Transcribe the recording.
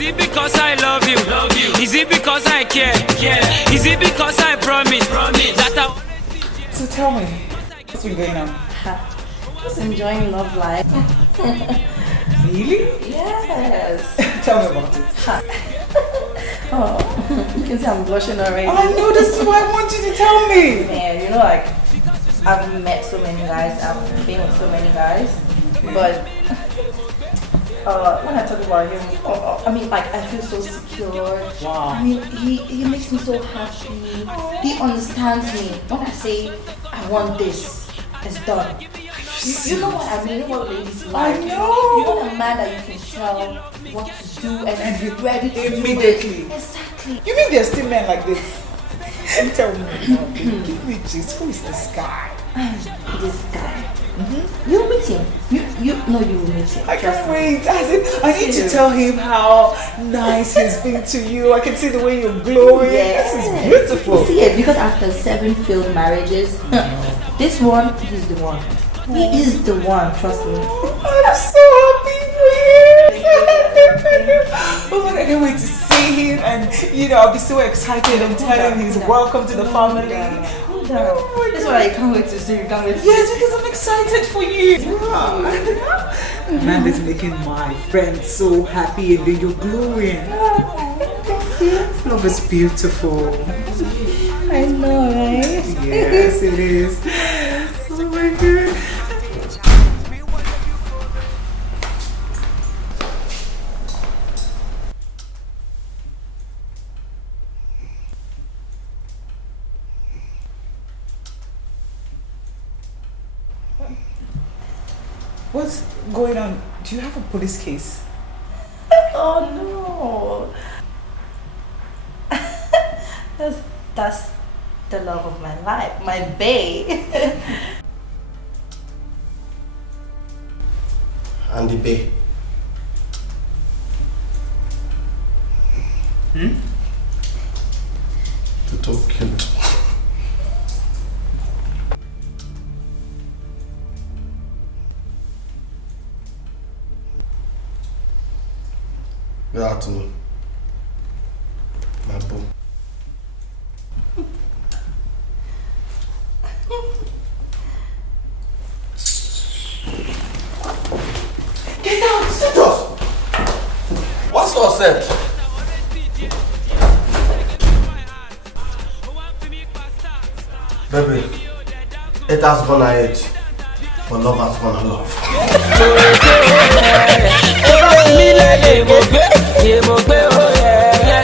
Is it because I love you? Is it because I care? Is it because I promise that I... So tell me, what's been going on? Just enjoying love life. Really? Yes. Tell me about it. Oh, you can see I'm blushing already. I know, this is why I want you to tell me. Man, you know, like, I've met so many guys, I've been with so many guys, but when I talk about him, I mean, like, I feel so secure. Wow. I mean, he makes me so happy. He understands me. When I say, I want this, it's done. You know what I mean? You know what ladies like. I know. You want a man that you can tell what to do and be ready to Immediately. do it. Exactly. You mean there's still men like this? Tell me, give me gist. Who is this guy? This guy. You'll meet him. You know you will meet him. I can't wait. I need to tell him how nice he's been to you. I can see the way you're glowing. Yes. This is beautiful. You see it because after 7 failed marriages, this one, he's the one. He is the one, trust me. I'm so happy for you. Oh my God, I can't wait to see him, and I'll be so excited and tell him he's welcome to the family. That's why I can't wait to see you. Can't wait. Yes, because I'm excited for you. Man, is making my friend so happy, and then you're glowing. Thank you. Love is beautiful. I know, right? Yes, it is. Oh my God. What's going on? Do you have a police case? Oh no. That's the love of my life, my bae. And the bae. To talk cute. Good afternoon, my boo. Get out! Just what's all said? Baby, it has gone ahead, but love has gone love.